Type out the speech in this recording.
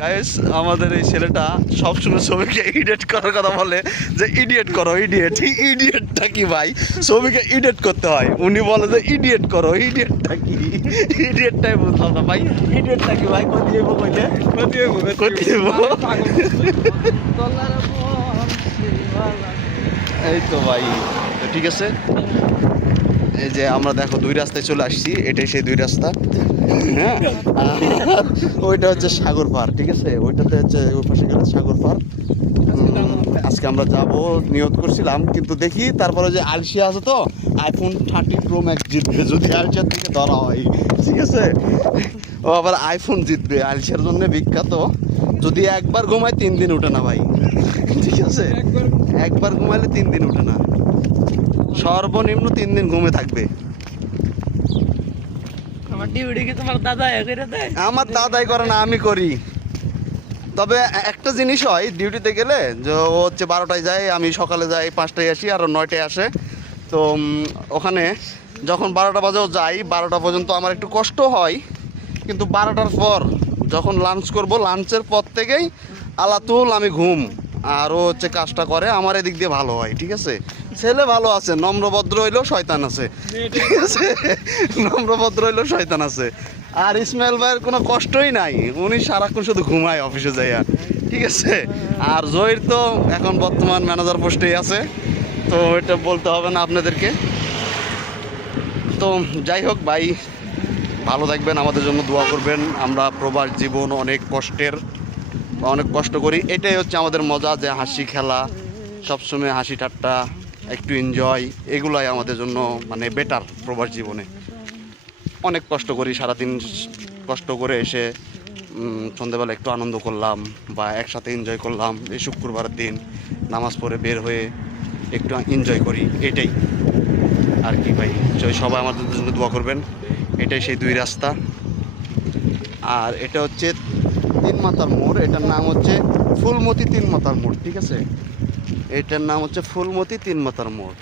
Guys, আমাদের এই ছেলেটা সবসময় ছবিকে এডিট করার কথা বলে যে ইডিয়েট করো, ইডিয়েট। ইডিয়েটটা কি ভাই? ছবিকে এডিট করতে হয়, উনি বলে যে ইডিয়েট করো। ইডিয়েটটা কি? ইডিয়েটটাই বুঝলাম না ভাই। ইডিয়েটটা কি ভাই? কত দেবো কইলে? কত দেবো? এই তো ভাই, ঠিক আছে। এই যে আমরা দেখো দুই রাস্তায় চলে আসছি, এটাই সেই দুই রাস্তা। হ্যাঁ, ওইটা হচ্ছে সাগর পাড়, ঠিক আছে। ওইটাতে হচ্ছে ওই পাশে গেলে সাগর পাড়। আজকে আমরা যাব নিয়ত করছিলাম, কিন্তু দেখি তারপরে যে আলসিয়া আছে তো, আইফোন 30 প্রো ম্যাক্স জিতবে যদি আলসিয়ার দিকে ধরা হয়, ঠিক আছে। ও আবার আইফোন জিতবে, আলসিয়ার জন্য বিখ্যাত। যদি একবার ঘুমায় 3 দিন উঠে না ভাই, ঠিক আছে। একবার ঘুমাইলে 3 দিন উঠে না, সর্বনিম্ন 3 দিন ঘুমে থাকবে। আমার দাদাই করে না, আমি করি। তবে একটা জিনিস হয়, ডিউটিতে গেলে যে ও হচ্ছে 12টায় যায়, আমি সকালে যাই 5টায় আসি, আর 9টায় আসে। তো ওখানে যখন 12টা বাজেও যাই, 12টা পর্যন্ত আমার একটু কষ্ট হয়, কিন্তু 12টার পর যখন লাঞ্চ করব, লাঞ্চের পর থেকেই আলাতুল আমি ঘুম। আর ও হচ্ছে কাজটা করে, আমার এদিক দিয়ে ভালো হয়, ঠিক আছে। ছেলে ভালো আছে, নম্রভদ্র হইলেও শয়তান আছে, ঠিক আছে। নম্রভদ্র হইলেও শয়তান আছে। আর ইসমাইল ভাইয়ের কোনো কষ্টই নাই, উনি সারাক্ষণ শুধু ঘুমায় অফিসে যাইয়া, ঠিক আছে। আর জহির তো এখন বর্তমান ম্যানেজার পোস্টেই আছে, তো এটা বলতে হবে না আপনাদেরকে। তো যাই হোক ভাই, ভালো থাকবেন, আমাদের জন্য দোয়া করবেন। আমরা প্রবাস জীবন অনেক কষ্টের, অনেক কষ্ট করি, এটাই হচ্ছে আমাদের মজা, যে হাসি খেলা, সবসময় হাসি ঠাট্টা, একটু এনজয়, এগুলাই আমাদের জন্য মানে বেটার। প্রবাস জীবনে অনেক কষ্ট করি, সারাদিন কষ্ট করে এসে সন্ধ্যেবেলা একটু আনন্দ করলাম বা একসাথে এনজয় করলাম। এই শুক্রবারের দিন নামাজ পড়ে বের হয়ে একটু এনজয় করি, এটাই আর কি ভাই। সবাই আমাদের জন্য দোয়া করবেন। এটাই সেই দুই রাস্তা। আর এটা হচ্ছে 3 মাথার মোড়, এটার নাম হচ্ছে ফুলমতি 3 মাথার মোড়, ঠিক আছে। এটার নাম হচ্ছে ফুলমতি 3 মাথার মোড়।